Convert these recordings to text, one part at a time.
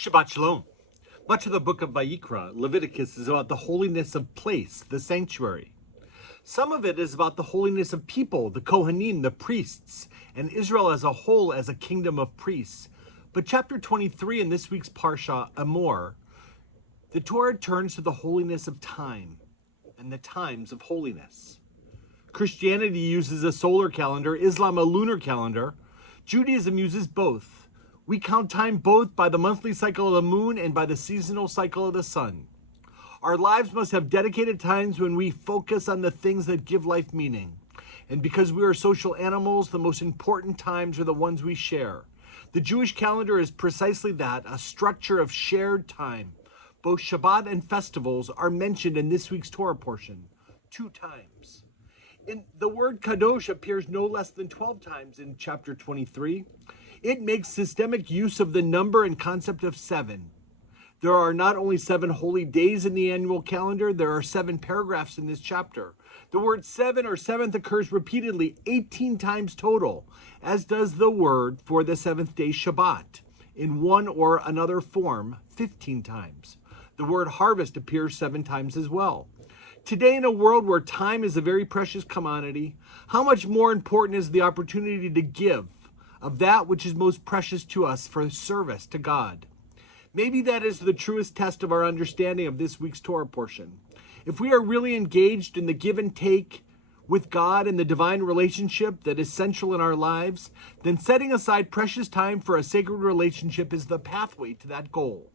Shabbat Shalom. Much of the book of Vayikra, Leviticus, is about the holiness of place, the sanctuary. Some of it is about the holiness of people, the Kohanim, the priests, and Israel as a whole as a kingdom of priests. But chapter 23 in this week's Parsha, Emor, the Torah turns to the holiness of time and the times of holiness. Christianity uses a solar calendar, Islam a lunar calendar. Judaism uses both. We count time both by the monthly cycle of the moon and by the seasonal cycle of the sun. Our lives must have dedicated times when we focus on the things that give life meaning. And because we are social animals, the most important times are the ones we share. The Jewish calendar is precisely that, a structure of shared time. Both Shabbat and festivals are mentioned in this week's Torah portion, 2 times. The word kadosh appears no less than 12 times in chapter 23. It makes systemic use of the number and concept of 7. There are not only 7 holy days in the annual calendar, there are 7 paragraphs in this chapter. The word 7 or seventh occurs repeatedly 18 times total, as does the word for the 7th day Shabbat, in one or another form 15 times. The word harvest appears 7 times as well. Today, in a world where time is a very precious commodity, how much more important is the opportunity to give of that which is most precious to us for service to God? Maybe that is the truest test of our understanding of this week's Torah portion. If we are really engaged in the give and take with God and the divine relationship that is central in our lives, then setting aside precious time for a sacred relationship is the pathway to that goal.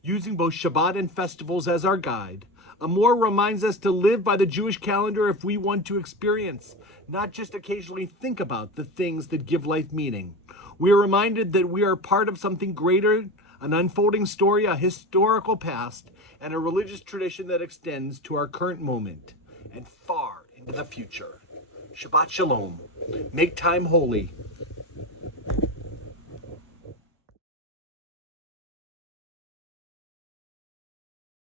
Using both Shabbat and festivals as our guide, Emor reminds us to live by the Jewish calendar if we want to experience, not just occasionally think about, the things that give life meaning. We are reminded that we are part of something greater, an unfolding story, a historical past, and a religious tradition that extends to our current moment and far into the future. Shabbat Shalom. Make time holy.